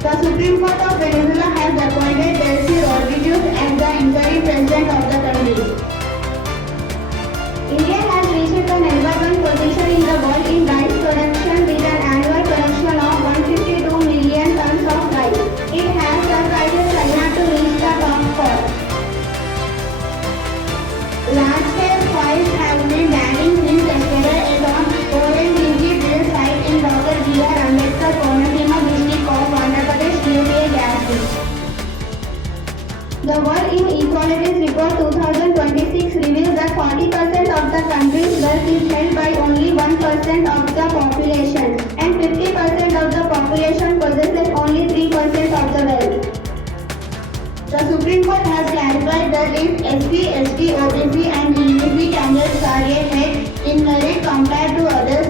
The Supreme Court of Venezuela has appointed NAZEERUDDIN'S as the interim president of the country. India has reached the number one position in the world in rice production with an annual production of 152 million tons of rice. It has surprised China to reach the top four. Large-scale fires have been burning since yesterday at an orange drill site in Dr. B.R. Ambedkar Konaseema district of Andhra Pradesh due to a gas leak. The World Inequalities Report 2026 reveals that 40% of the country's wealth is held by only 1% of the population and 50% of the population possesses only 3% of the wealth. The Supreme Court has clarified that if SC, ST, OBC and EBC candidates are ahead in merit compared to others,